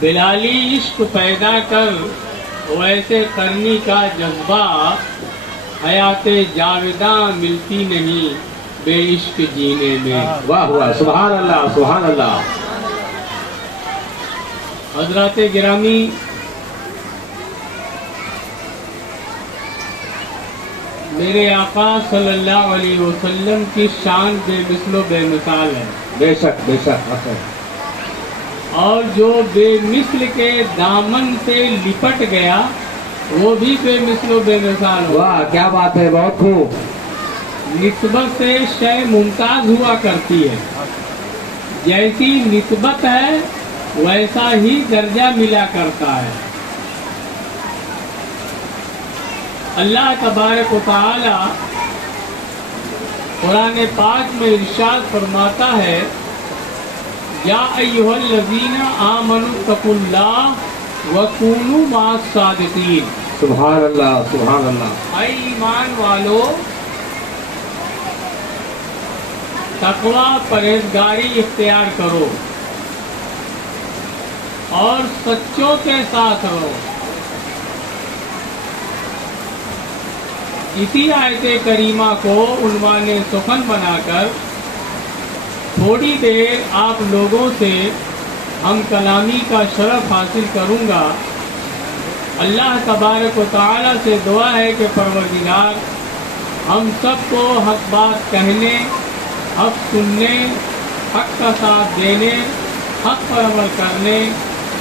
بلالی عشق پیدا کر ویسے کرنی کا جذبہ، حیات جاویداں ملتی نہیں بے عشق جینے میں۔ واہ واہ، سبحان اللہ سبحان اللہ۔ حضرات گرامی، میرے آقا صلی اللہ علیہ وسلم کی شان بے مثل و بے مثال ہے، بے شک بے شک۔ اور جو بے مثل کے دامن سے لپٹ گیا وہ بھی بے مثل و بے مثال ہو۔ واہ کیا بات ہے، بہت خوب۔ نسبت سے شے ممتاز ہوا کرتی ہے، جیسی نسبت ہے ویسا ہی درجہ ملا کرتا ہے۔ اللہ تبارک و تعالی قرآن پاک میں ارشاد فرماتا ہے، یا ایھا الذین آمنوا اتقوا اللہ وکونوا مع الصادقین۔ سبحان اللہ سبحان اللہ۔ اے ایمان والو، تقوی پرہیزگاری اختیار کرو اور سچوں کے ساتھ رہو۔ اسی آیت کریمہ کو عنوان سخن بنا کر تھوڑی دیر آپ لوگوں سے ہم کلامی کا شرف حاصل کروں گا۔ اللہ تبارک و تعالی سے دعا ہے کہ پروردگار ہم سب کو حق بات کہنے، حق سننے، حق کا ساتھ دینے، حق پر عمل کرنے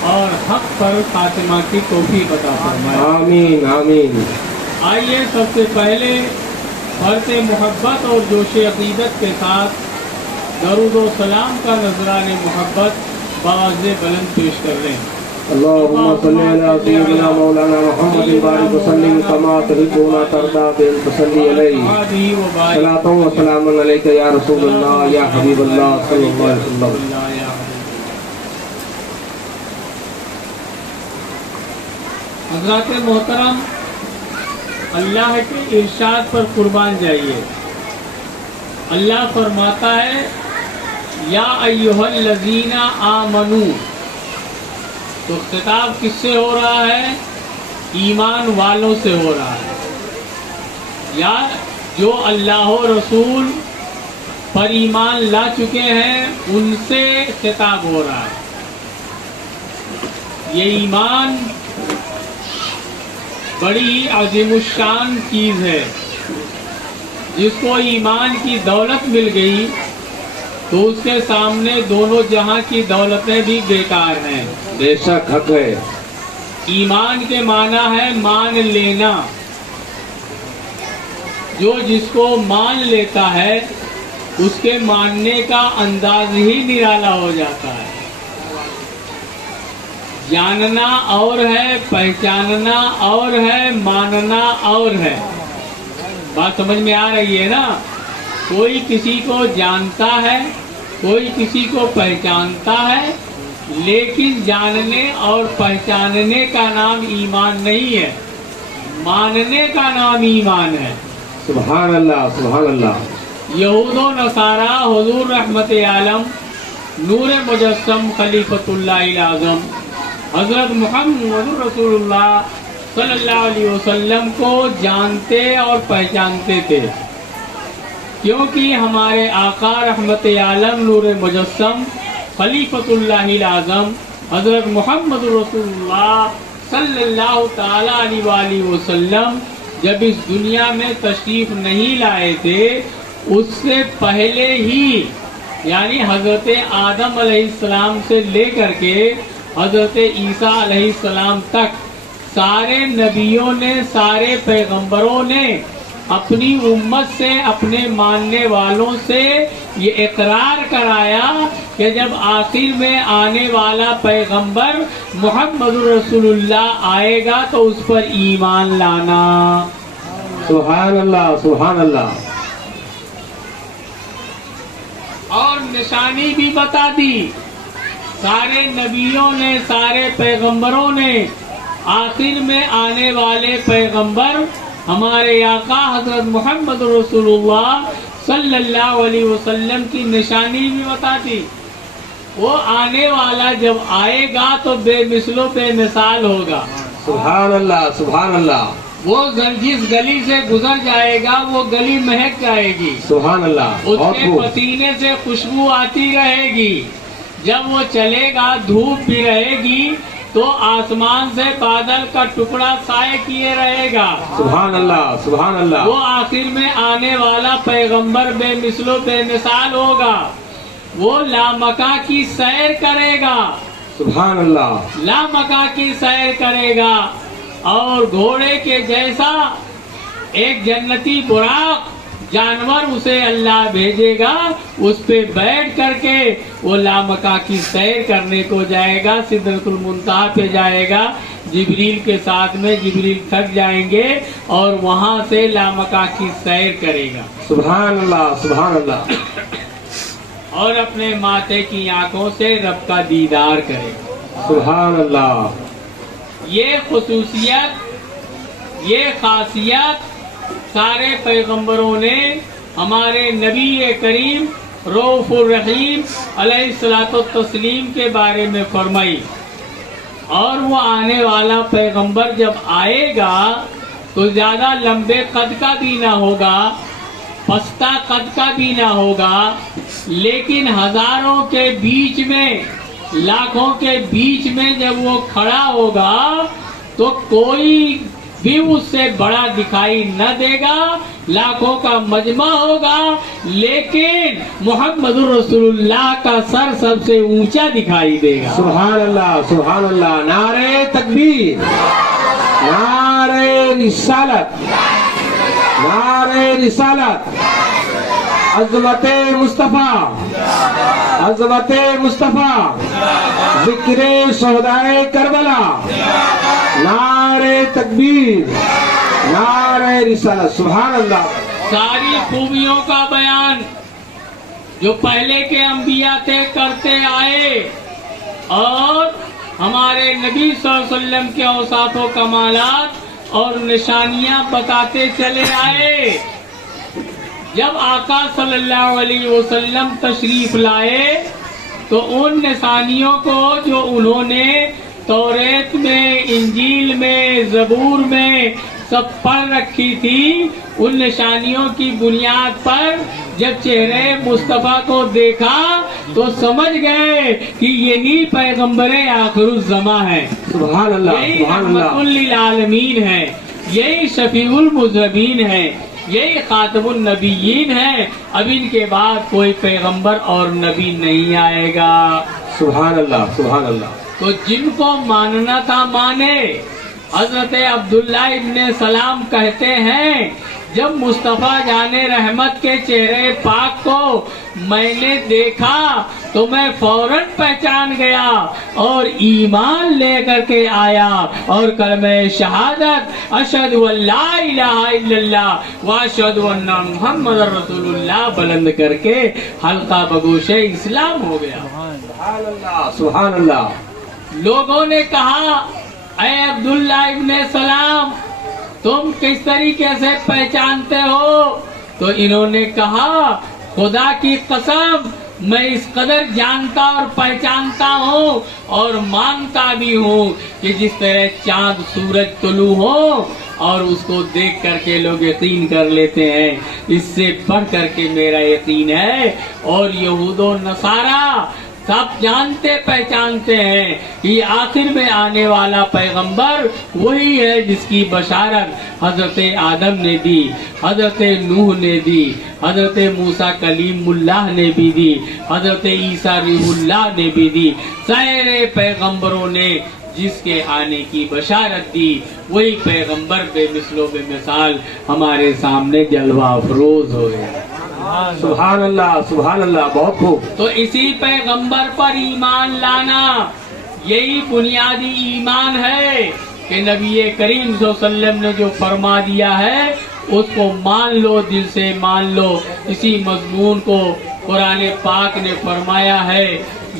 اور حق پر خاتمہ کی توفیق عطا فرمائے۔ آمین آمین۔ آئیے سب سے پہلے فرط محبت اور جوش عقیدت کے ساتھ درود و سلام کا نذران محبت بآواز بلند پیش کر لیں۔ اللهم صل على سيدنا مولانا محمد بارك وسلم كما تحب وترضى بأن تصلي عليه صلاة وسلام عليك يا رسول الله يا حبيب الله صلى الله عليه وسلم۔ حضرات محترم، اللہ کے ارشاد پر قربان جائیے۔ اللہ فرماتا ہے، یا ایھا الذین آمنوا، تو خطاب کس سے ہو رہا ہے؟ ایمان والوں سے ہو رہا ہے، یا جو اللہ و رسول پر ایمان لا چکے ہیں ان سے خطاب ہو رہا ہے۔ یہ ایمان بڑی عظیم الشان چیز ہے، جس کو ایمان کی دولت مل گئی تو اس کے سامنے دونوں جہاں کی دولتیں بھی بیکار ہیں۔ بے شک حق ہے۔ ایمان کے معنی ہے مان لینا، جو جس کو مان لیتا ہے اس کے ماننے کا انداز ہی نرالا ہو جاتا ہے۔ جاننا اور ہے، پہچاننا اور ہے، ماننا اور ہے۔ بات سمجھ میں آ رہی ہے نا؟ کوئی کسی کو جانتا ہے، کوئی کسی کو پہچانتا ہے، لیکن جاننے اور پہچاننے کا نام ایمان نہیں ہے، ماننے کا نام ایمان ہے۔ سبحان اللہ سبحان اللہ۔ یہود و نصارہ حضور رحمت عالم نور مجسم خلیفۃ اللہ الاعظم حضرت محمد رسول اللہ صلی اللہ علیہ وسلم کو جانتے اور پہچانتے تھے، کیونکہ ہمارے آقا رحمت عالم نور مجسم خلیفۃ اللہ الاعظم حضرت محمد رسول اللہ صلی اللہ تعالی علیہ وآلہ وسلم جب اس دنیا میں تشریف نہیں لائے تھے، اس سے پہلے ہی یعنی حضرت آدم علیہ السلام سے لے کر کے حضرت عیسیٰ علیہ السلام تک سارے نبیوں نے، سارے پیغمبروں نے اپنی امت سے، اپنے ماننے والوں سے یہ اقرار کرایا کہ جب آخر میں آنے والا پیغمبر محمد رسول اللہ آئے گا تو اس پر ایمان لانا۔ سبحان اللہ سبحان اللہ۔ اور نشانی بھی بتا دی، سارے نبیوں نے، سارے پیغمبروں نے آخر میں آنے والے پیغمبر ہمارے آقا حضرت محمد رسول اللہ صلی اللہ علیہ وسلم کی نشانی بھی بتا دی۔ وہ آنے والا جب آئے گا تو بے مثل و بے مثال ہوگا. سبحان اللہ سبحان اللہ. وہ جس گلی سے گزر جائے گا وہ گلی مہک جائے گی. سبحان اللہ. اس بہت کے خوب. پسینے سے خوشبو آتی رہے گی. جب وہ چلے گا دھوپ بھی رہے گی تو آسمان سے بادل کا ٹکڑا سائے کیے رہے گا. سبحان اللہ سبحان اللہ. وہ آخر میں آنے والا پیغمبر بے مثل و بے مثال ہوگا. وہ لامکاں کی سیر کرے گا. سبحان اللہ. لامکاں کی سیر کرے گا اور گھوڑے کے جیسا ایک جنتی براق جانور اسے اللہ بھیجے گا. اس پہ بیٹھ کر کے وہ لامکاں کی سیر کرنے کو جائے گا. سدرۃ المنتہا پہ جائے گا جبریل کے ساتھ میں. جبریل تھک جائیں گے اور وہاں سے لامکاں کی سیر کرے گا. سبحان اللہ سبحان اللہ. اور اپنے ماتھے کی آنکھوں سے رب کا دیدار کرے گا. سبحان اللہ. یہ خصوصیت یہ خاصیت سارے پیغمبروں نے ہمارے نبی کریم رؤوف الرحیم علیہ الصلوۃ والتسلیم کے بارے میں فرمائی. اور وہ آنے والا پیغمبر جب آئے گا تو زیادہ لمبے قد کا بھی نہ ہوگا, پستہ قد کا بھی نہ ہوگا, لیکن ہزاروں کے بیچ میں, لاکھوں کے بیچ میں جب وہ کھڑا ہوگا تو کوئی بھی اس سے بڑا دکھائی نہ دے گا. لاکھوں کا مجمع ہوگا لیکن محمد رسول اللہ کا سر سب سے اونچا دکھائی دے گا. سبحان اللہ سبحان اللہ. نعرہ تکبیر, نعرہ رسالت, نعرہ رسالت. عظمت مصطفیٰ, عظمت مصطفیٰ, ذکر شہدائے کربلا. نعرہ تکبیر, نعرہ رسالت. سبحان اللہ. ساری خوبیوں کا بیان جو پہلے کے انبیاء تھے کرتے آئے اور ہمارے نبی صلی اللہ علیہ وسلم کے اوصاف و کمالات اور نشانیاں بتاتے چلے آئے. جب آقا صلی اللہ علیہ وسلم تشریف لائے تو ان نشانیوں کو جو انہوں نے توریت میں, انجیل میں, زبور میں سب پڑھ رکھی تھی, ان نشانیوں کی بنیاد پر جب چہرے مصطفیٰ کو دیکھا تو سمجھ گئے کہ یہی پیغمبر آخر الزماں ہے. سبحان اللہ. یہی سبحان رحمت اللہ. للعالمین ہے, یہی شفیع المذنبین ہے, یہی خاتم النبیین ہے. اب ان کے بعد کوئی پیغمبر اور نبی نہیں آئے گا. سبحان اللہ سبحان اللہ. تو جن کو ماننا تھا مانے. حضرت عبداللہ ابن سلام کہتے ہیں جب مصطفیٰ جان رحمت کے چہرے پاک کو میں نے دیکھا تو میں فوراً پہچان گیا اور ایمان لے کر کے آیا اور کلمہ شہادت اشہد ان لا الہ الا اللہ واشہد ان محمد رسول اللہ بلند کر کے حلقہ بگوش اسلام ہو گیا. سبحان اللہ سبحان اللہ. لوگوں نے کہا اے عبداللہ ابن سلام تم کس طریقے سے پہچانتے ہو؟ تو انہوں نے کہا خدا کی قسم میں اس قدر جانتا اور پہچانتا ہوں اور مانتا بھی ہوں کہ جس طرح چاند سورج طلوع ہو اور اس کو دیکھ کر کے لوگ یقین کر لیتے ہیں, اس سے بڑھ کر کے میرا یقین ہے. اور یہود و نصارہ سب جانتے پہچانتے ہیں کہ آخر میں آنے والا پیغمبر وہی ہے جس کی بشارت حضرت آدم نے دی, حضرت نوح نے دی, حضرت موسیٰ کلیم اللہ نے بھی دی, حضرت عیسیٰ روح اللہ نے بھی دی. سارے پیغمبروں نے جس کے آنے کی بشارت دی وہی پیغمبر بے مثل و بے مثال ہمارے سامنے جلوہ افروز ہوئے. سبحان اللہ سبحان اللہ. بہت خوب. تو اسی پیغمبر پر ایمان لانا یہی بنیادی ایمان ہے کہ نبی کریم صلی اللہ علیہ وسلم نے جو فرما دیا ہے اس کو مان لو, دل سے مان لو. اسی مضمون کو قرآن پاک نے فرمایا ہے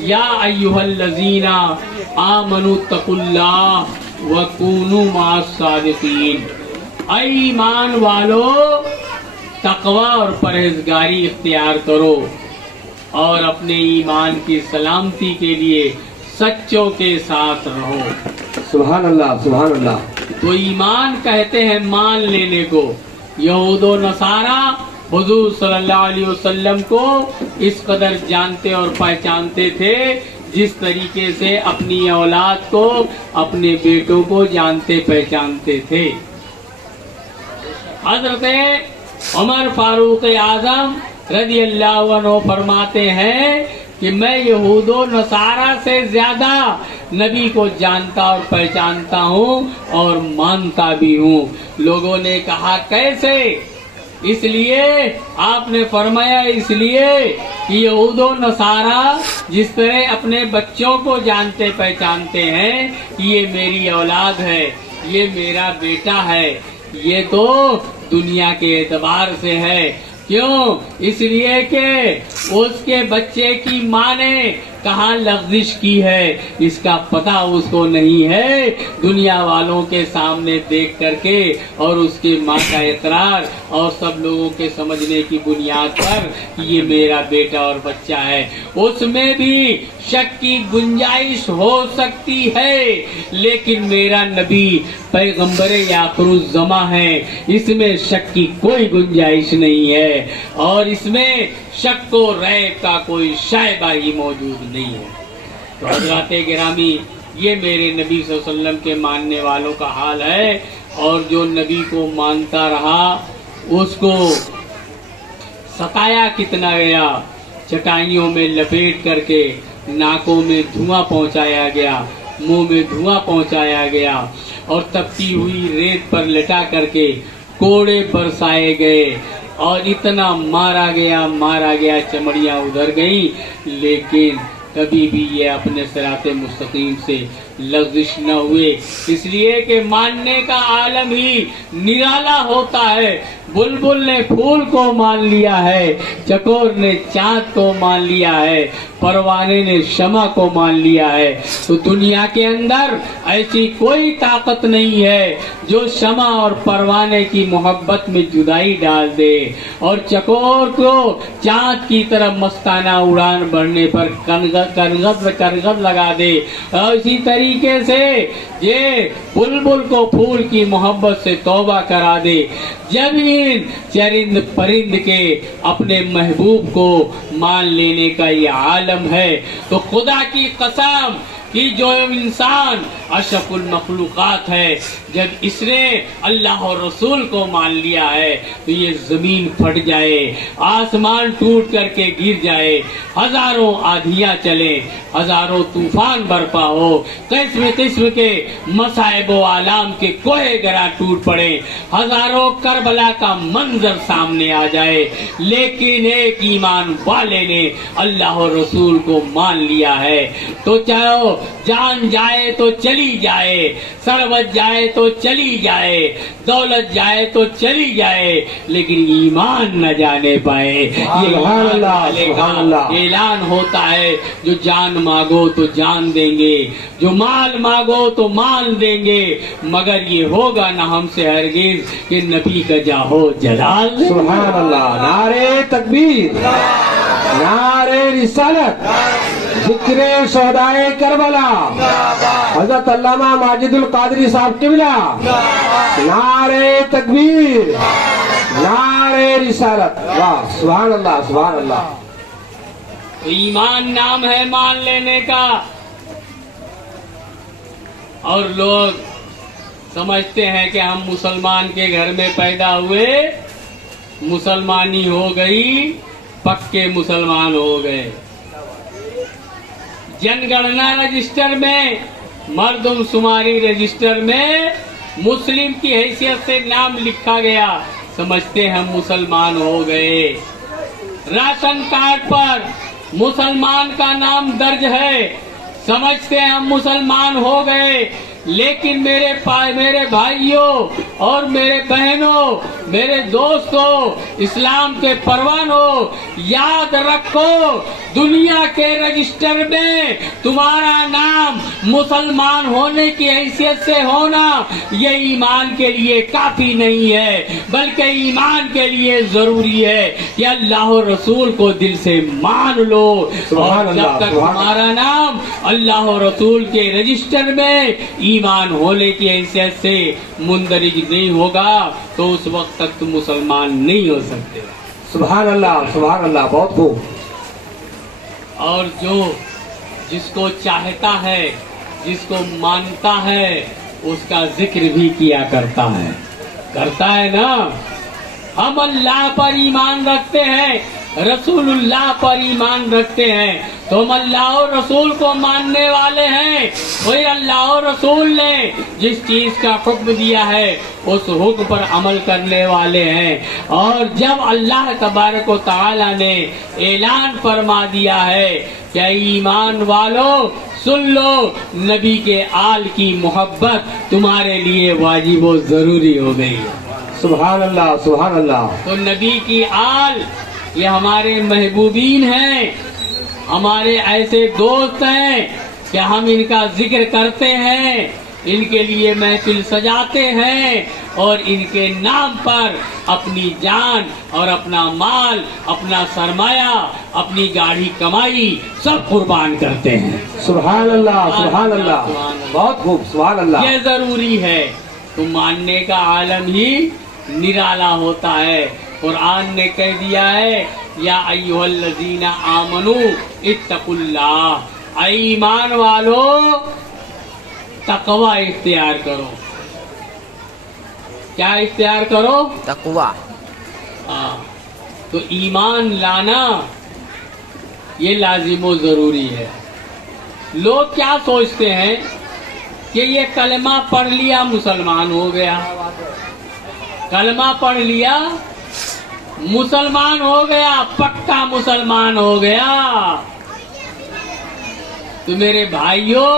یا ایھا الذین آمنوا اتقوا اللہ وکونوا مع الصادقین. اے ایمان والو تقوی اور پرہیزگاری اختیار کرو اور اپنے ایمان کی سلامتی کے لیے سچوں کے ساتھ رہو۔ سبحان اللہ، سبحان اللہ۔ تو ایمان کہتے ہیں مان لینے کو۔ یہود و نصارہ حضور صلی اللہ علیہ وسلم کو اس قدر جانتے اور پہچانتے تھے جس طریقے سے اپنی اولاد کو، اپنے بیٹوں کو جانتے پہچانتے تھے۔ حضرت عمر فاروق اعظم رضی اللہ عنہ فرماتے ہیں کہ میں یہود و نصارہ سے زیادہ نبی کو جانتا اور پہچانتا ہوں اور مانتا بھی ہوں۔ لوگوں نے کہا کیسے؟ اس لیے آپ نے فرمایا اس لیے کہ یہود و نصارہ جس طرح اپنے بچوں کو جانتے پہچانتے ہیں کہ یہ میری اولاد ہے، یہ میرا بیٹا ہے، یہ تو دنیا کے اعتبار سے ہے۔ کیوں؟ اس لیے کہ اس کے بچے کی ماں نے کہاں لغزش کی ہے اس کا پتہ اس کو نہیں ہے، دنیا والوں کے سامنے دیکھ کر کے اور اس کے ماں کا اقرار اور سب لوگوں کے سمجھنے کی بنیاد پر یہ میرا بیٹا اور بچہ ہے، اس میں بھی شک کی گنجائش ہو سکتی ہے، لیکن میرا نبی پیغمبر آخر الزماں ہے، اس میں شک کی کوئی گنجائش نہیں ہے اور اس میں شک و ریب کا کوئی شائبہ ہی موجود نہیں ہے۔ تو حضرات گرامی، یہ میرے نبی صلی اللہ علیہ وسلم کے ماننے والوں کا حال ہے، اور جو نبی کو مانتا رہا اس کو ستایا کتنا گیا، چٹائیوں میں لپیٹ کر کے ناکوں میں دھواں پہنچایا گیا، منہ میں دھواں پہنچایا گیا، اور تپتی ہوئی ریت پر لٹا کر کے کوڑے برسائے گئے، اور اتنا مارا گیا چمڑیاں ادھر گئیں، لیکن کبھی بھی یہ اپنے صراط مستقیم سے لغزش نہ ہوئے، اس لیے کہ ماننے کا عالم ہی نرالا ہوتا ہے۔ بلبل نے پھول کو مان لیا ہے، چکور نے چاند کو مان لیا ہے، پروانے نے شمع کو مان لیا ہے، تو دنیا کے اندر ایسی کوئی طاقت نہیں ہے جو شمع اور پروانے کی محبت میں جدائی ڈال دے، اور چکور کو چاند کی طرف مستانہ اڑان بڑھنے پر کرغد لگا دے، اور اسی طریقے سے یہ بلبل کو پھول کی محبت سے توبہ کرا دے۔ جب ان چرند پرند کے اپنے محبوب کو مان لینے کا یہ عالم ہے، تو خدا کی قسم کہ جو انسان اشرف المخلوقات ہے، جب اس نے اللہ اور رسول کو مان لیا ہے تو یہ زمین پھٹ جائے، آسمان ٹوٹ کر کے گر جائے، ہزاروں آندھیاں چلیں، ہزاروں طوفان برپا ہو، قسم قسم کے مصائب و آلام کے کوہ گرا ٹوٹ پڑے، ہزاروں کربلا کا منظر سامنے آ جائے، لیکن ایک ایمان والے نے اللہ اور رسول کو مان لیا ہے تو چاہے جان جائے تو چلی جائے، ثروت جائے تو چلی جائے، دولت جائے تو چلی جائے، لیکن ایمان نہ جانے پائے۔ سبحان اللہ، سبحان اللہ۔ اعلان ہوتا ہے جو جان مانگو تو جان دیں گے، جو مال مانگو تو مال دیں گے، مگر یہ ہوگا نہ ہم سے ہرگز کہ نبی کا جاہو جلال۔ سبحان اللہ۔ نعرے تکبیر، نعرے رسالت، ذکر شہدائے کربلا، حضرت علامہ ماجد القادری صاحب قبلہ، نعرے تکبیر، نعرے رسالت۔ واہ، سبحان اللہ، سبحان اللہ۔ تو ایمان نام ہے مان لینے کا، اور لوگ سمجھتے ہیں کہ ہم مسلمان کے گھر میں پیدا ہوئے، مسلمانی ہو گئی، پکے مسلمان ہو گئے۔ جن گننا رجسٹر میں، مردم شماری رجسٹر میں مسلم کی حیثیت سے نام لکھا گیا، سمجھتے ہم مسلمان ہو گئے۔ راشن کارڈ پر مسلمان کا نام درج ہے، سمجھتے ہم مسلمان ہو گئے، لیکن میرے بھائیوں اور میرے بہنوں، میرے دوستوں، اسلام کے پروانوں، یاد رکھو دنیا کے رجسٹر میں تمہارا نام مسلمان ہونے کی حیثیت سے ہونا یہ ایمان کے لیے کافی نہیں ہے، بلکہ ایمان کے لیے ضروری ہے کہ اللہ اور رسول کو دل سے مان لو۔ اور جب تک تمہارا نام اللہ اور رسول کے رجسٹر میں ایمان ہونے کی حیثیت سے مندرج نہیں ہوگا تو اس وقت تک تم مسلمان نہیں ہو سکتے۔ سبحان اللہ، سبحان اللہ، بہت خوب۔ اور جس کو چاہتا ہے، جس کو مانتا ہے، اس کا ذکر بھی کیا کرتا ہے نا۔ ہم اللہ پر ایمان رکھتے ہیں، رسول اللہ پر ایمان رکھتے ہیں، تو ہم اللہ اور رسول کو ماننے والے ہیں۔ پھر اللہ اور رسول نے جس چیز کا حکم دیا ہے اس حکم پر عمل کرنے والے ہیں۔ اور جب اللہ تبارک و تعالی نے اعلان فرما دیا ہے کہ ایمان والو سن لو، نبی کے آل کی محبت تمہارے لیے واجب و ضروری ہو گئی ہے۔ سبحان اللہ، سبحان اللہ۔ تو نبی کی آل یہ ہمارے محبوبین ہیں، ہمارے ایسے دوست ہیں کہ ہم ان کا ذکر کرتے ہیں، ان کے لیے محفل سجاتے ہیں اور ان کے نام پر اپنی جان اور اپنا مال، اپنا سرمایہ، اپنی گاڑی کمائی سب قربان کرتے ہیں۔ سبحان اللہ، سبحان اللہ، بہت خوب، سبحان اللہ۔ یہ ضروری ہے، تو ماننے کا عالم ہی نرالا ہوتا ہے۔ قرآن نے کہہ دیا ہے یا ایھا الذین آمنوا اتقوا اللہ، اے ایمان والو تقوی اختیار کرو۔ کیا اختیار کرو؟ تقوی۔ تو ایمان لانا یہ لازم و ضروری ہے۔ لوگ کیا سوچتے ہیں کہ یہ کلمہ پڑھ لیا مسلمان ہو گیا، کلمہ پڑھ لیا مسلمان ہو گیا، پکا مسلمان ہو گیا۔ تو میرے بھائیوں،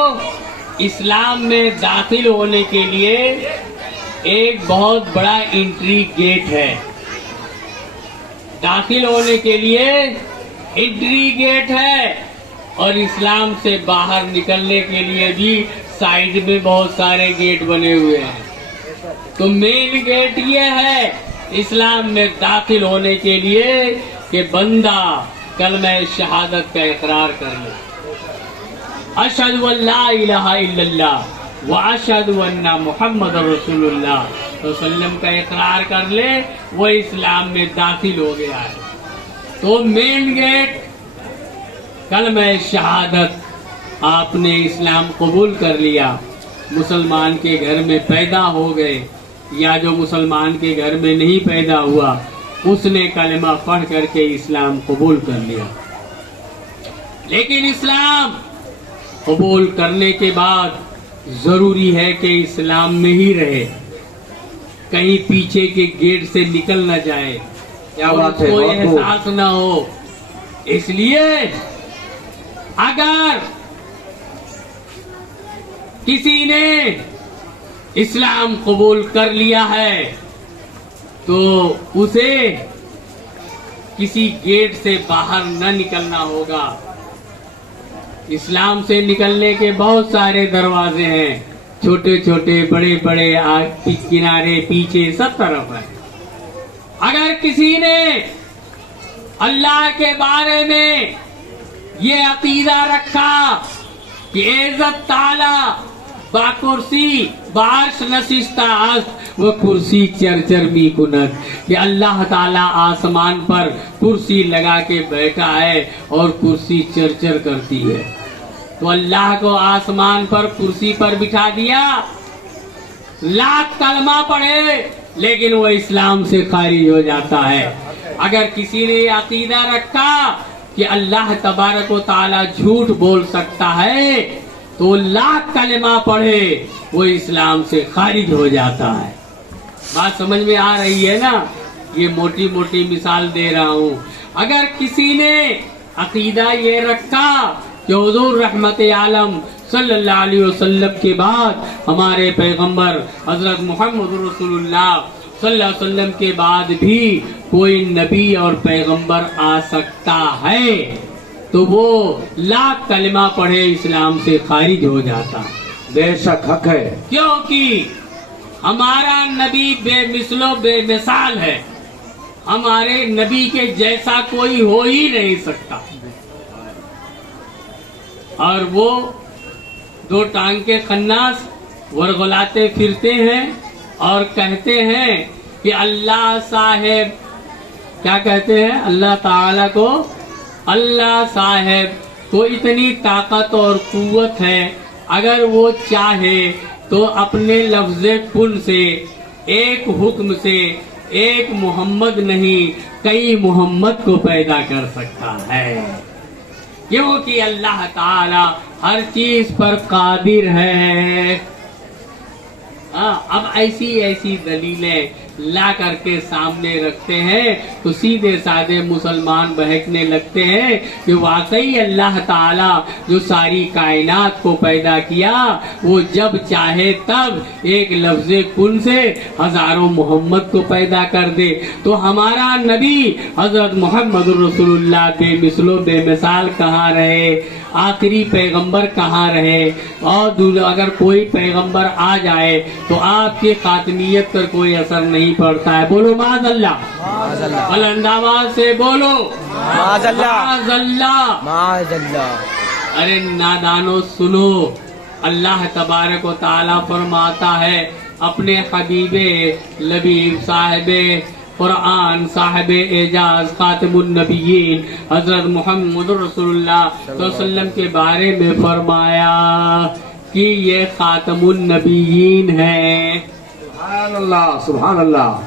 اسلام میں داخل ہونے کے لیے ایک بہت بڑا انٹری گیٹ ہے۔ داخل ہونے کے لیے انٹری گیٹ ہے، اور اسلام سے باہر نکلنے کے لیے بھی سائڈ میں بہت سارے گیٹ بنے ہوئے ہیں۔ تو مین گیٹ یہ ہے اسلام میں داخل ہونے کے لیے کہ بندہ کلمہ شہادت کا اقرار کر لے، اشہد ان لا الہ الا اللہ واشہد ان محمد رسول اللہ صلی اللہ علیہ وسلم کا اقرار کر لے، وہ اسلام میں داخل ہو گیا ہے۔ تو مین گیٹ کلمہ شہادت، آپ نے اسلام قبول کر لیا، مسلمان کے گھر میں پیدا ہو گئے، یا جو مسلمان کے گھر میں نہیں پیدا ہوا اس نے کلمہ پڑھ کر کے اسلام قبول کر لیا۔ لیکن اسلام قبول کرنے کے بعد ضروری ہے کہ اسلام میں ہی رہے، کہیں پیچھے کے گیٹ سے نکل نہ جائے، کیا بات ہے، کوئی احساس نہ ہو۔ اس لیے اگر کسی نے اسلام قبول کر لیا ہے تو اسے کسی گیٹ سے باہر نہ نکلنا ہوگا۔ اسلام سے نکلنے کے بہت سارے دروازے ہیں، چھوٹے چھوٹے، بڑے بڑے، کنارے، پیچھے، سب طرف ہے۔ اگر کسی نے اللہ کے بارے میں یہ عقیدہ رکھا کہ عزت تعالی با کرسی بعرش نشستہ است و کرسی چرچر می کند، کہ اللہ تعالیٰ آسمان پر کرسی لگا کے بیٹھا ہے اور کرسی چرچر کرتی ہے۔ تو اللہ کو آسمان پر کرسی پر بٹھا دیا، لاکھ کلمہ پڑھے لیکن وہ اسلام سے خارج ہو جاتا ہے۔ اگر کسی نے یہ عقیدہ رکھا کہ اللہ تبارک و تعالیٰ جھوٹ بول سکتا ہے تو لاکھ کلمہ پڑھے وہ اسلام سے خارج ہو جاتا ہے۔ بات سمجھ میں آ رہی ہے نا؟ یہ موٹی موٹی مثال دے رہا ہوں۔ اگر کسی نے عقیدہ یہ رکھا کہ حضور رحمت عالم صلی اللہ علیہ وسلم کے بعد ہمارے پیغمبر حضرت محمد رسول اللہ صلی اللہ علیہ وسلم کے بعد بھی کوئی نبی اور پیغمبر آ سکتا ہے تو وہ لاکھ کلمہ پڑھے اسلام سے خارج ہو جاتا. بے شک حق ہے. کیونکہ ہمارا نبی بے مثل و بے مثال ہے. ہمارے نبی کے جیسا کوئی ہو ہی نہیں سکتا. اور وہ دو ٹانگ کے خناس ورغلاتے پھرتے ہیں اور کہتے ہیں کہ اللہ صاحب، کیا کہتے ہیں اللہ تعالی کو، اللہ صاحب کو اتنی طاقت اور قوت ہے، اگر وہ چاہے تو اپنے لفظ کن سے، ایک حکم سے، ایک محمد نہیں کئی محمد کو پیدا کر سکتا ہے، کیونکہ اللہ تعالی ہر چیز پر قادر ہے. اب ایسی دلیلیں لا کر کے سامنے رکھتے ہیں تو سیدھے سادے مسلمان بہکنے لگتے ہیں کہ واقعی اللہ تعالی جو ساری کائنات کو پیدا کیا وہ جب چاہے تب ایک لفظ کن سے ہزاروں محمد کو پیدا کر دے. تو ہمارا نبی حضرت محمد رسول اللہ بے مثل و بے مثال کہاں رہے، آخری پیغمبر کہاں رہے، اور اگر کوئی پیغمبر آ جائے تو آپ کی خاتمیت پر کوئی اثر نہیں پڑتا ہے. بولو معاذ اللہ، بلند آواز سے بولو معاذ اللہ، معاذ اللہ. ارے نادانو سنو، اللہ تبارک و تعالی فرماتا ہے اپنے حبیب لبیب صاحب قرآن، صاحب اعجاز، خاتم النبیین حضرت محمد رسول اللہ صلی اللہ علیہ وسلم کے بارے میں فرمایا کہ یہ خاتم النبیین ہے. سبحان اللہ، سبحان اللہ.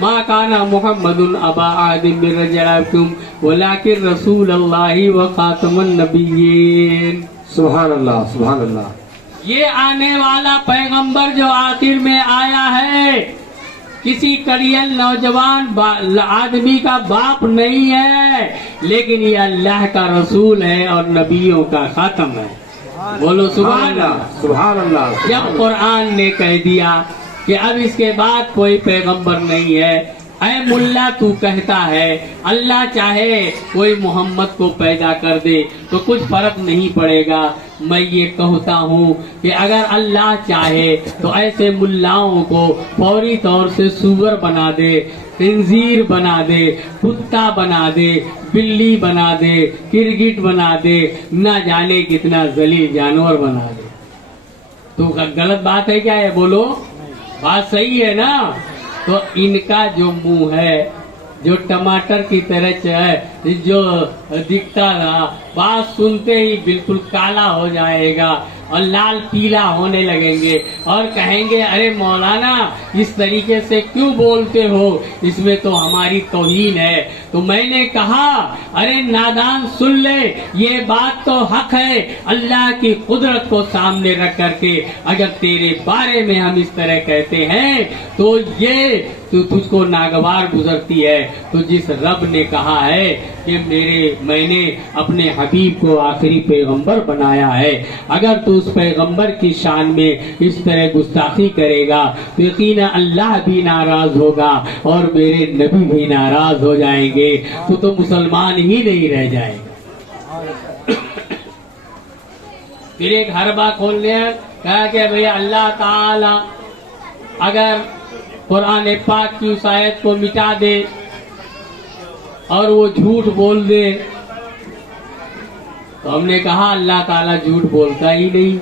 ما کان محمد ابا احد من رجالکم ولکن رسول اللہ و خاتم النبیین. سبحان اللہ، سبحان اللہ. یہ آنے والا پیغمبر جو آخر میں آیا ہے کسی کڑیل نوجوان آدمی کا باپ نہیں ہے، لیکن یہ اللہ کا رسول ہے اور نبیوں کا خاتم ہے. بولو سبحان اللہ، سبحان اللہ. جب قرآن نے کہہ دیا کہ اب اس کے بعد کوئی پیغمبر نہیں ہے، اے ملا تو کہتا ہے اللہ چاہے کوئی محمد کو پیدا کر دے تو کچھ فرق نہیں پڑے گا. میں یہ کہتا ہوں کہ اگر اللہ چاہے تو ایسے ملاؤں کو فوری طور سے سور بنا دے، خنزیر بنا دے، کتا بنا دے، بلی بنا دے، کرگٹ بنا دے، نہ جانے کتنا ذلیل جانور بنا دے. تو غلط بات ہے کیا ہے؟ بولو، بات صحیح ہے نا؟ تو ان کا جو منہ ہے جو ٹماٹر کی طرح ہے، جو دکھتا رہا، بات سنتے ہی بالکل کالا ہو جائے گا اور لال پیلا ہونے لگیں گے اور کہیں گے ارے مولانا اس طریقے سے کیوں بولتے ہو، اس میں تو ہماری توہین ہے. تو میں نے کہا ارے نادان سن لے، یہ بات تو حق ہے. اللہ کی قدرت کو سامنے رکھ کر کے اگر تیرے بارے میں ہم اس طرح کہتے ہیں تو یہ تو تجھ کو ناگوار گزرتی ہے. تو جس رب نے کہا ہے کہ میں نے اپنے حبیب کو آخری پیغمبر بنایا ہے، اگر تو اس پیغمبر کی شان میں اس طرح گستاخی کرے گا تو یقینا اللہ بھی ناراض ہوگا اور میرے نبی بھی ناراض ہو جائیں گے. تو مسلمان ہی نہیں رہ جائے گا. پھر ایک حربہ کھول لیا، کہا کہ بھئی اللہ تعالی اگر قرآن پاک کی اس آیت کو مٹا دے اور وہ جھوٹ بول دے، تو ہم نے کہا اللہ تعالیٰ جھوٹ بولتا ہی نہیں.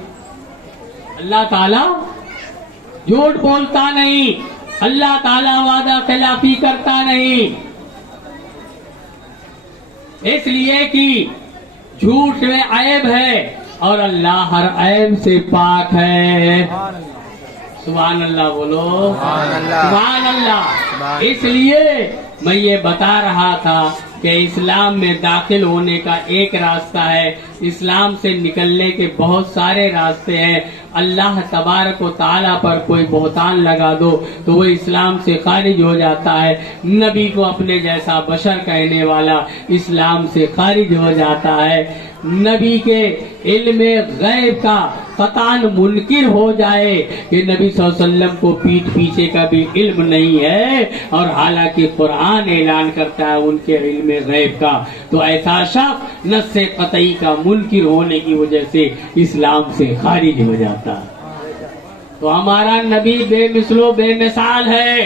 اللہ تعالیٰ جھوٹ بولتا نہیں، اللہ تعالیٰ وعدہ خلافی کرتا نہیں، اس لیے کہ جھوٹ میں عیب ہے اور اللہ ہر عیب سے پاک ہے. سبحان اللہ بولو، سبحان اللہ. اس لیے میں یہ بتا رہا تھا کہ اسلام میں داخل ہونے کا ایک راستہ ہے، اسلام سے نکلنے کے بہت سارے راستے ہیں. اللہ تبارک و تعالیٰ پر کوئی بہتان لگا دو تو وہ اسلام سے خارج ہو جاتا ہے. نبی کو اپنے جیسا بشر کہنے والا اسلام سے خارج ہو جاتا ہے. نبی کے علم غیب کا قطعاً منکر ہو جائے کہ نبی صلی اللہ علیہ وسلم کو پیٹھ پیچھے کا بھی علم نہیں ہے، اور حالانکہ قرآن اعلان کرتا ہے ان کے علم غیب کا، تو ایسا شخص نص قطعی کا منکر ہونے کی وجہ سے اسلام سے خارج ہو جاتا ہے۔ تو ہمارا نبی بے مثل و بے مثال ہے،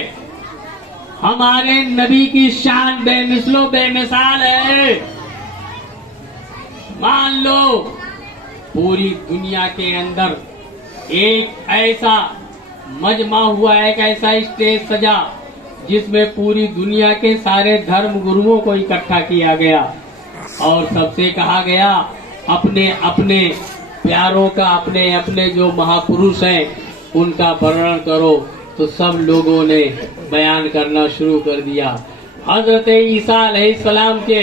ہمارے نبی کی شان بے مثل و بے مثال ہے۔ مان لو پوری دنیا کے اندر ایک ایسا مجمع ہوا، ایک ایسا اسٹیج سجا جس میں پوری دنیا کے سارے دھرم گروؤں کو اکٹھا کیا گیا، اور سب سے کہا گیا اپنے اپنے پیاروں کا، اپنے اپنے جو مہاپروش ہیں ان کا ورنن کرو، تو سب لوگوں نے بیان کرنا شروع کر دیا۔ حضرت عیسیٰ علیہ السلام کے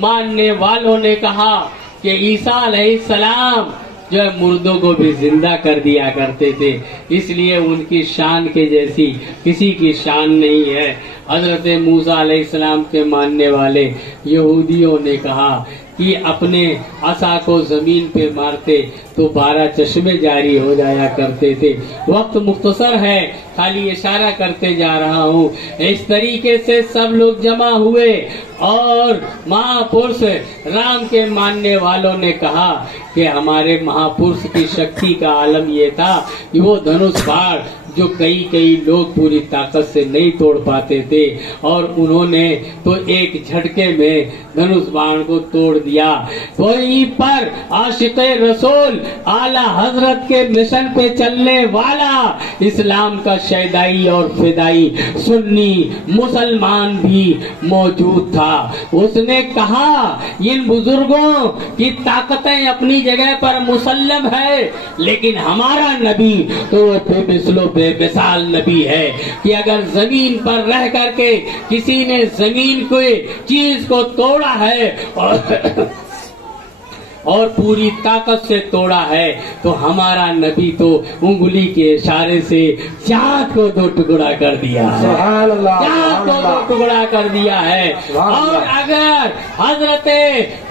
ماننے والوں نے کہا کہ عیسیٰ علیہ السلام جو ہے مردوں کو بھی زندہ کر دیا کرتے تھے، اس لیے ان کی شان کے جیسی کسی کی شان نہیں ہے۔ حضرت موسیٰ علیہ السلام کے ماننے والے یہودیوں نے کہا کہ اپنے عصا کو زمین پہ مارتے تو 12 چشمے جاری ہو جایا کرتے تھے۔ وقت مختصر ہے، خالی اشارہ کرتے جا رہا ہوں۔ اس طریقے سے سب لوگ جمع ہوئے، اور مہاپرش رام کے ماننے والوں نے کہا کہ ہمارے مہاپرش کی شکتی کا عالم یہ تھا کہ وہ دھنش باڑ جو کئی لوگ پوری طاقت سے نہیں توڑ پاتے تھے، اور انہوں نے تو ایک جھٹکے میں دھنش باڑ کو توڑ دیا۔ وہیں پر عاشق رسول اعلی حضرت کے مشن پہ چلنے والا، اسلام کا شیدائی اور فدائی سنی مسلمان بھی موجود تھا۔ اس نے کہا ان بزرگوں کی طاقتیں اپنی جگہ پر مسلم ہے، لیکن ہمارا نبی تو بے مثل و بے مثال نبی ہے کہ اگر زمین پر رہ کر کے کسی نے زمین کو چیز کو توڑا ہے اور پوری طاقت سے توڑا ہے، تو ہمارا نبی تو انگلی کے اشارے سے چاند کو 2 ٹکڑا کر دیا ہے، سبحان اللہ، چاند کو 2 ٹکڑا کر دیا ہے۔ اور اگر حضرت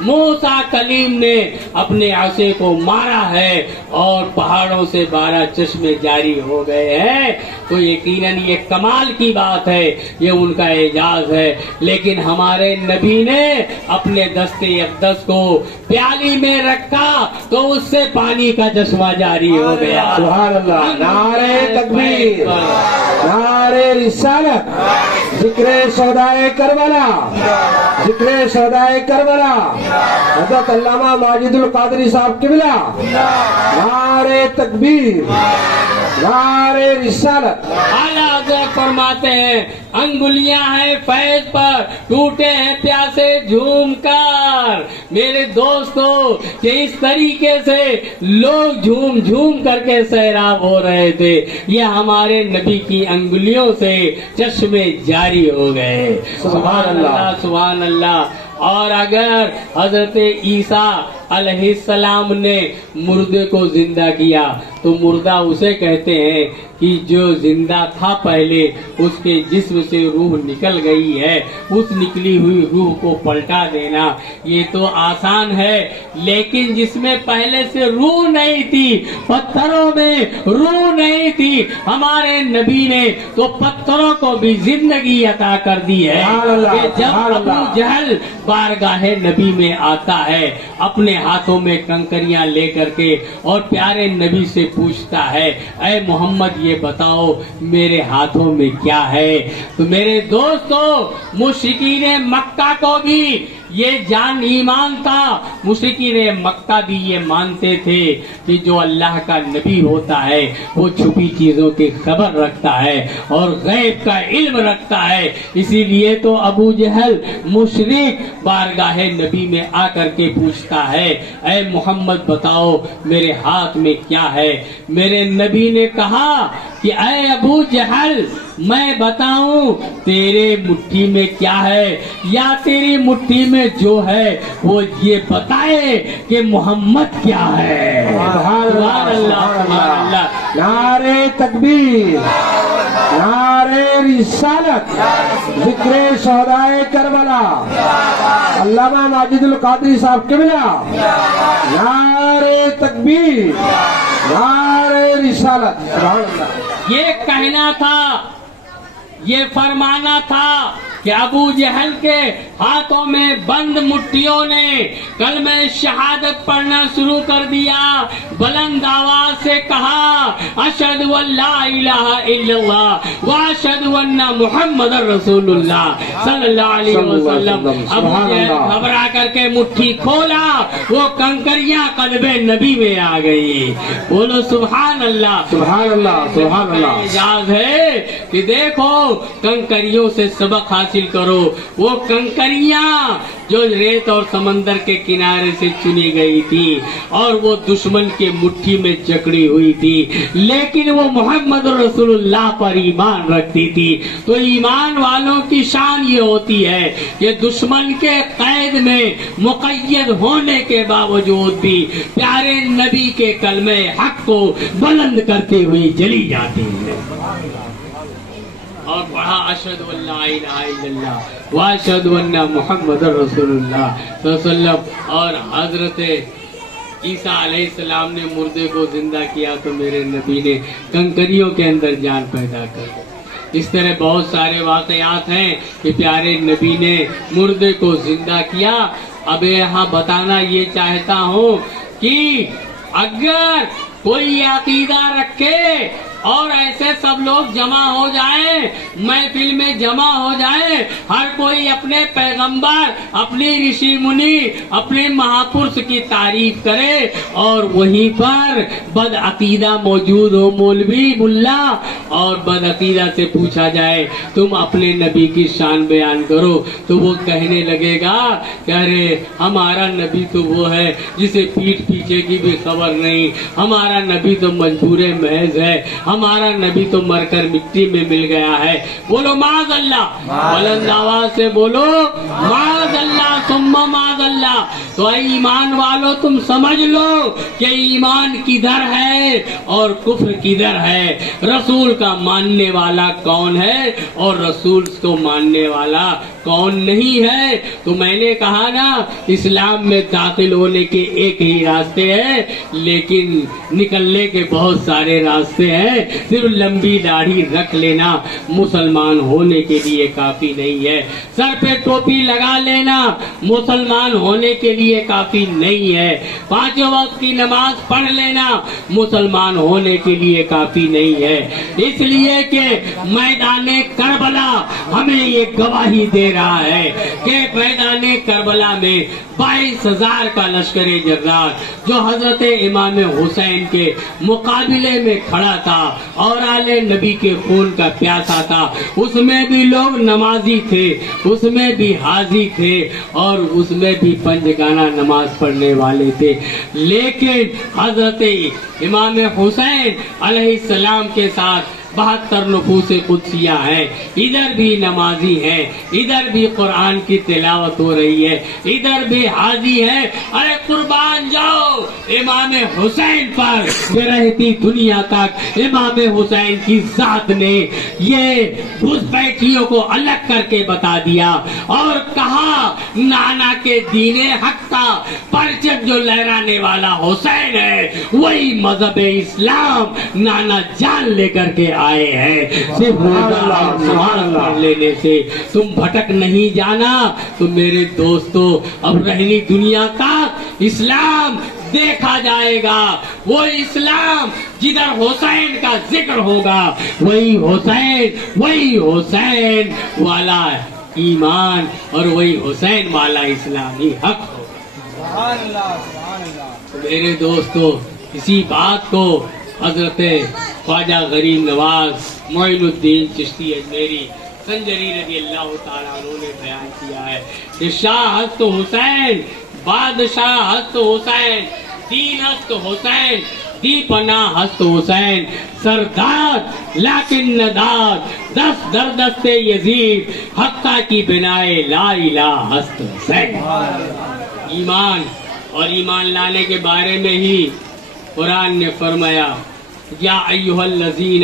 موسیٰ کلیم نے اپنے عصے کو مارا ہے اور پہاڑوں سے 12 چشمے جاری ہو گئے ہیں، تو یقیناً یہ کمال کی بات ہے، یہ ان کا اعجاز ہے۔ لیکن ہمارے نبی نے اپنے دست اقدس کو پیالی میں رکھا تو اس سے پانی کا چشمہ جاری ہو گیا۔ سبحان اللہ، نعرہ تکبیر، نعرہ رسالت، ذکر شہدائے کربلا، ذکر شہدائے کربلا، حضرت علامہ ماجد القادری صاحب قبلہ، نعرہ تکبیر، نعرہ رسالت۔ اعلیٰ حضرت فرماتے ہیں انگلیاں ہیں فیض پر، ٹوٹے ہیں پیاسے جھوم کر۔ میرے دوستو، کہ اس طریقے سے لوگ جھوم جھوم کر کے سیراب ہو رہے تھے، یہ ہمارے نبی کی انگلیوں سے چشمے جاری ہو گئے۔ سبحان اللہ، سبحان اللہ۔ اور اگر حضرت عیسیٰ علیہ السلام نے مردے کو زندہ کیا تو مردہ اسے کہتے ہیں کہ جو زندہ تھا پہلے، اس کے جسم سے روح نکل گئی ہے، اس نکلی ہوئی روح کو پلٹا دینا یہ تو آسان ہے، لیکن جس میں پہلے سے روح نہیں تھی، پتھروں میں روح نہیں تھی، ہمارے نبی نے تو پتھروں کو بھی زندگی عطا کر دی ہے۔ کہ جب ابو جہل بارگاہ نبی میں آتا ہے اپنے ہاتھوں میں کنکریاں لے کر کے اور پیارے نبی سے پوچھتا ہے اے محمد یہ بتاؤ میرے ہاتھوں میں کیا ہے، تو میرے دوستو مشرکین مکہ کو بھی یہ جان ایمان تھا، مشرکین مکہ بھی یہ مانتے تھے کہ جو اللہ کا نبی ہوتا ہے وہ چھپی چیزوں کی خبر رکھتا ہے اور غیب کا علم رکھتا ہے۔ اسی لیے تو ابو جہل مشرک بارگاہ نبی میں آ کر کے پوچھتا ہے اے محمد بتاؤ میرے ہاتھ میں کیا ہے۔ میرے نبی نے کہا کہ اے ابو جہل میں بتاؤں تیرے مٹھی میں کیا ہے یا تیری مٹھی میں جو ہے وہ یہ بتائے کہ محمد کیا ہے۔ سبحان اللہ، سبحان اللہ، نعرہ تکبیر، نعرے رسالت، ذکر شہدائے کربلا، علامہ ماجد القادری صاحب قبلہ، نعرے تکبیر، نعرے رسالت۔ سبحان اللہ۔ یہ کہنا تھا، یہ فرمانا تھا کہ ابو جہل کے ہاتھوں میں بند مٹھیوں نے کلمہ شہادت پڑھنا شروع کر دیا، بلند آواز سے کہا اشہد ان لا الہ الا اللہ واشہد ان محمد رسول اللہ صلی اللہ علیہ وسلم۔ ابو جہل گھبرا کر کے مٹھی کھولا، وہ کنکریاں قلب نبی میں آ گئی۔ بولو سبحان اللہ، سبحان اللہ، سبحان اللہ۔ اعجاز ہے کہ دیکھو کنکریوں سے سبق حاصل کرو، وہ کنکریاں جو ریت اور سمندر کے کنارے سے چنی گئی تھی اور وہ دشمن کے مٹھی میں جکڑی ہوئی تھی، لیکن وہ محمد رسول اللہ پر ایمان رکھتی تھی۔ تو ایمان والوں کی شان یہ ہوتی ہے کہ دشمن کے قید میں مقید ہونے کے باوجود بھی پیارے نبی کے کلمہ حق کو بلند کرتے ہوئے جلی جاتی ہے۔ اور پڑھا اشہد ان لا الہ الا اللہ واشہد ان محمد رسول اللہ صلی اللہ علیہ وسلم۔ اور حضرت عیسیٰ علیہ السلام نے مردے کو زندہ کیا تو میرے نبی نے کنکریوں کے اندر جان پیدا کر دی۔ اس طرح بہت سارے واقعات ہیں کہ پیارے نبی نے مردے کو زندہ کیا۔ اب یہاں بتانا یہ چاہتا ہوں کہ اگر کوئی عقیدہ رکھے اور ایسے سب لوگ جمع ہو جائیں، محفل میں جمع ہو جائیں، ہر کوئی اپنے پیغمبر، اپنی رشی منی، اپنے مہاپرش کی تعریف کرے اور وہیں پر بد عقیدہ موجود ہو مولوی ملا اور بد عقیدہ سے پوچھا جائے تم اپنے نبی کی شان بیان کرو تو وہ کہنے لگے گا کہ ارے ہمارا نبی تو وہ ہے جسے پیٹھ پیچھے کی بھی خبر نہیں، ہمارا نبی تو مجبور محض ہے، ہمارا نبی تو مر کر مٹی میں مل گیا ہے۔ بولو معاذ اللہ، بلند آواز سے بولو معاذ اللہ ثم معاذ اللہ۔ تو اے ایمان والو تم سمجھ لو کہ ایمان کدھر ہے اور کفر کدھر ہے، رسول کا ماننے والا کون ہے اور رسول کو ماننے والا کون نہیں ہے۔ تو میں نے کہا نا اسلام میں داخل ہونے کے ایک ہی راستے ہیں لیکن نکلنے کے بہت سارے راستے ہیں۔ صرف لمبی داڑھی رکھ لینا مسلمان ہونے کے لیے کافی نہیں ہے، سر پہ ٹوپی لگا لینا مسلمان ہونے کے لیے کافی نہیں ہے، 5 وقت کی نماز پڑھ لینا مسلمان ہونے کے لیے کافی نہیں ہے۔ اس لیے کہ میدان کربلا ہمیں یہ گواہی دے رہا ہے کہ میدان کربلا میں 22,000 کا لشکر جرار جو حضرت امام حسین کے مقابلے میں کھڑا تھا اور آل نبی کے خون کا پیاسا تھا، اس میں بھی لوگ نمازی تھے، اس میں بھی حاجی تھے اور اس میں بھی پنجگانہ نماز پڑھنے والے تھے، لیکن حضرت امام حسین علیہ السلام کے ساتھ 72 نفوس قدسیہ ہیں، ادھر بھی نمازی ہیں، ادھر بھی قرآن کی تلاوت ہو رہی ہے، ادھر بھی حاجی ہے۔ ارے قربان جاؤ امام حسین پر کہ رہتی دنیا تک امام حسین کی ذات نے یہ بت بیٹھیوں کو الگ کر کے بتا دیا اور کہا نانا کے دین حق کا پرچم جو لہرانے والا حسین ہے وہی مذہب اسلام نانا جان لے کر کے آئے ہیں۔ صرف پڑھ لینے سے تم بھٹک نہیں جانا۔ تو میرے دوستو اب رہنی دنیا کا اسلام دیکھا جائے گا، وہ اسلام جدھر حسین کا ذکر ہوگا وہی حسین والا ایمان اور وہی حسین والا اسلامی حق ہوگا۔ میرے دوستو اسی بات کو حضرت خواجہ غریب نواز معین الدین چشتی اجمیری سنجری رضی اللہ تعالیٰ عنہ نے بیان کیا ہے کہ شاہ ہست حسین، بادشاہ ہست حسین، دین ہست حسین، دی پناہ ہست حسین، سردار لیکن نداد دست در دست یزید، حقہ کی بنائے لا الہ ہست حسین۔ ایمان اور ایمان لانے کے بارے میں ہی قرآن نے فرمایا یا ایھا الذین